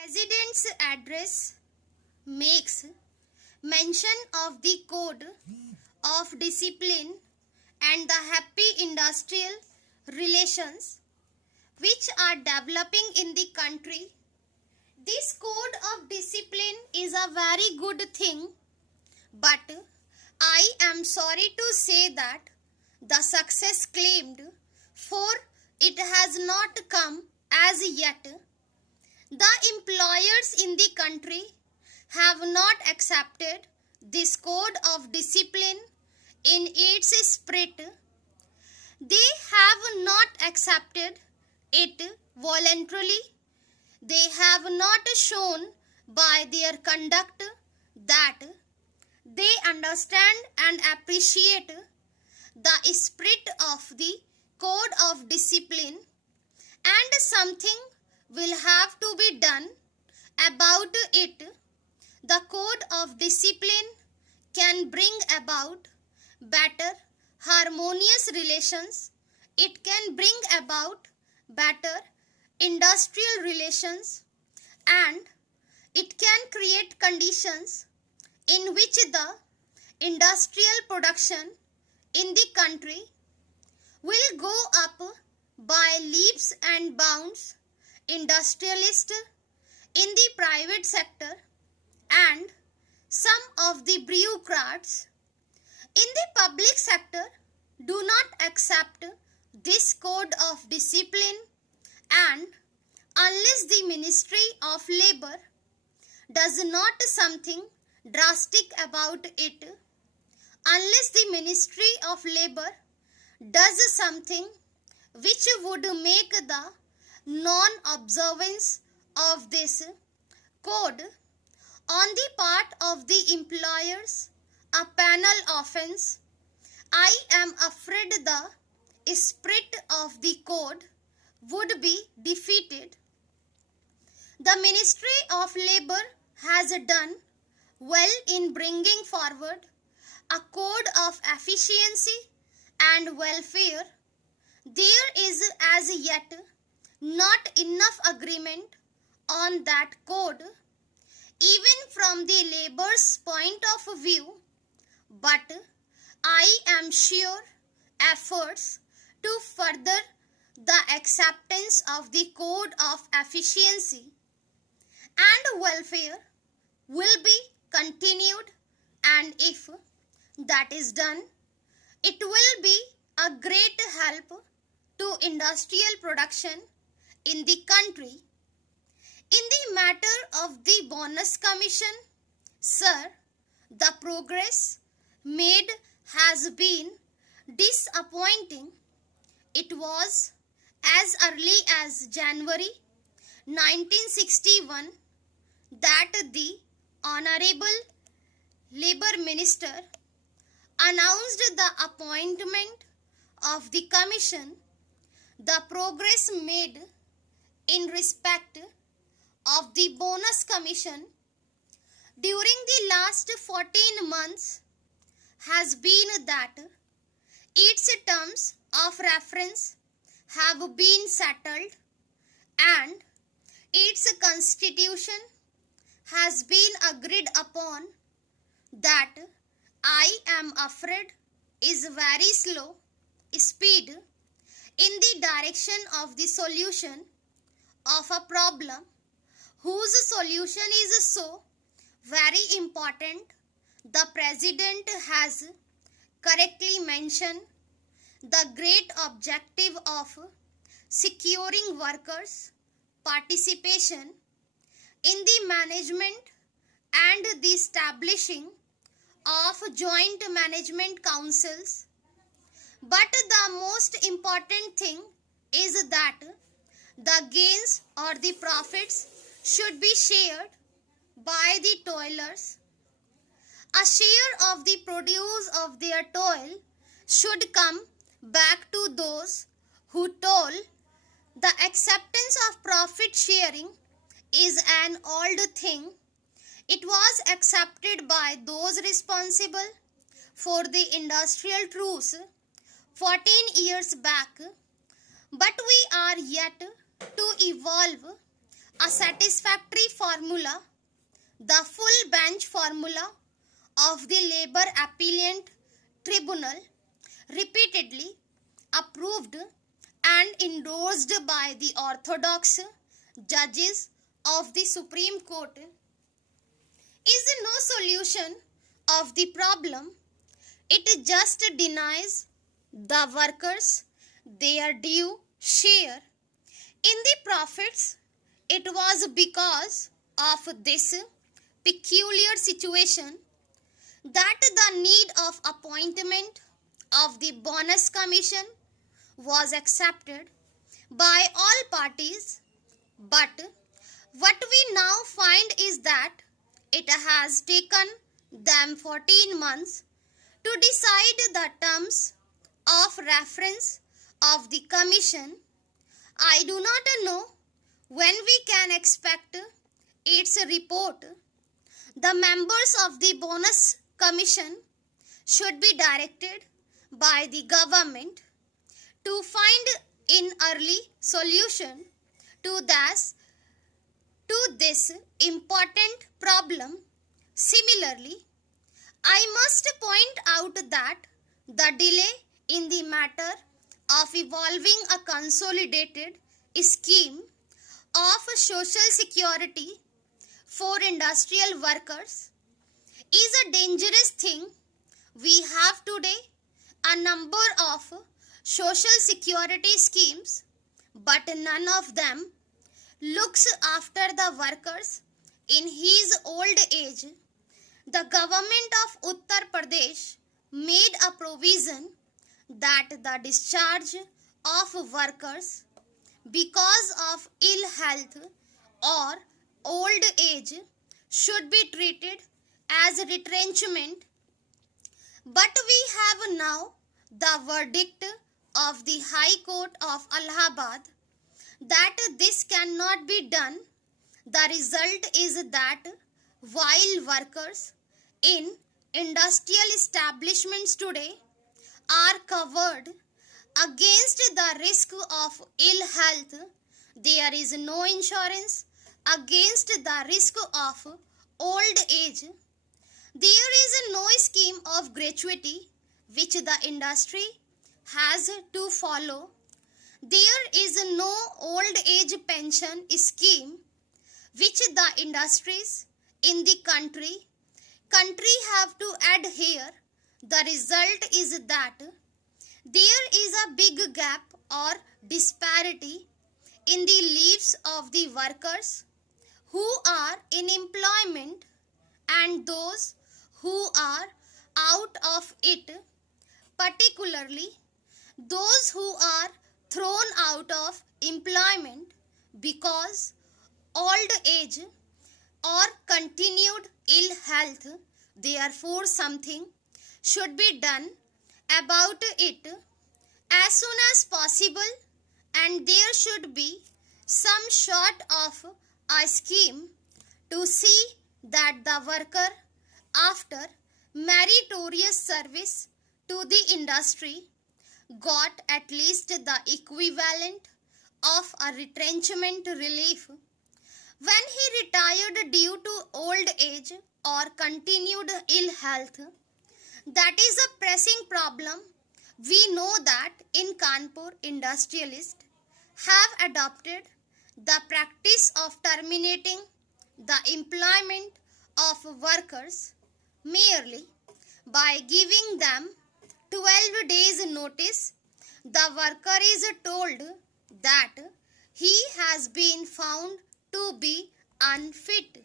President's address makes mention of the code of discipline and the happy industrial relations which are developing in the country. This code of discipline is a very good thing, but I am sorry to say that the success claimed for it has not come as yet. The employers in the country have not accepted this code of discipline in its spirit. They have not accepted it voluntarily. They have not shown by their conduct that they understand and appreciate the spirit of the code of discipline, and something will have to be done about it. The code of discipline can bring about better harmonious relations. It can bring about better industrial relations, and it can create conditions in which the industrial production in the country will go up by leaps and bounds. Industrialists in the private sector and some of the bureaucrats in the public sector do not accept this code of discipline, and unless the Ministry of Labor does not something drastic about it, unless the Ministry of Labor does something which would make the non-observance of this code on the part of the employers a penal offense, I am afraid the spirit of the code would be defeated. The Ministry of Labor has done well in bringing forward a code of efficiency and welfare. There is as yet not enough agreement on that code, even from the labor's point of view, but I am sure efforts to further the acceptance of the code of efficiency and welfare will be continued, and if that is done, it will be a great help to industrial production in the country. In the matter of the bonus commission, sir, the progress made has been disappointing. It was as early as January 1961 that the Honorable Labour Minister announced the appointment of the commission. The progress made in respect of the bonus commission during the last 14 months has been that its terms of reference have been settled and its constitution has been agreed upon. That I am afraid is very slow speed in the direction of the solution of a problem whose solution is so very important. The President has correctly mentioned the great objective of securing workers' participation in the management and the establishing of joint management councils. But the most important thing is that the gains or the profits should be shared by the toilers. A share of the produce of their toil should come back to those who toil. The acceptance of profit sharing is an old thing. It was accepted by those responsible for the industrial truce 14 years back, but we are yet to evolve a satisfactory formula, the full bench formula of the Labour Appellate Tribunal, repeatedly approved and endorsed by the orthodox judges of the Supreme Court, is no solution of the problem. It just denies the workers their due share in the profits. It was because of this peculiar situation that the need of appointment of the bonus commission was accepted by all parties. But what we now find is that it has taken them 14 months to decide the terms of reference of the commission. I do not know when we can expect its report. The members of the bonus commission should be directed by the government to find an early solution to this important problem. Similarly, I must point out that the delay in the matter of evolving a consolidated scheme of social security for industrial workers is a dangerous thing. We have today a number of social security schemes, but none of them looks after the workers in his old age. The government of Uttar Pradesh made a provision that the discharge of workers because of ill health or old age should be treated as retrenchment. But we have now the verdict of the High Court of Allahabad that this cannot be done. The result is that while workers in industrial establishments today are covered against the risk of ill health, there is no insurance against the risk of old age. There is no scheme of gratuity which the industry has to follow. There is no old age pension scheme which the industries in the country have to adhere. The result is that there is a big gap or disparity in the lives of the workers who are in employment and those who are out of it, particularly those who are thrown out of employment because old age or continued ill health. Therefore, something should be done about it as soon as possible, and there should be some sort of a scheme to see that the worker, after meritorious service to the industry, got at least the equivalent of a retrenchment relief when he retired due to old age or continued ill health. That is a pressing problem. We know that in Kanpur, industrialists have adopted the practice of terminating the employment of workers merely by giving them 12 days notice. The worker is told that he has been found to be unfit.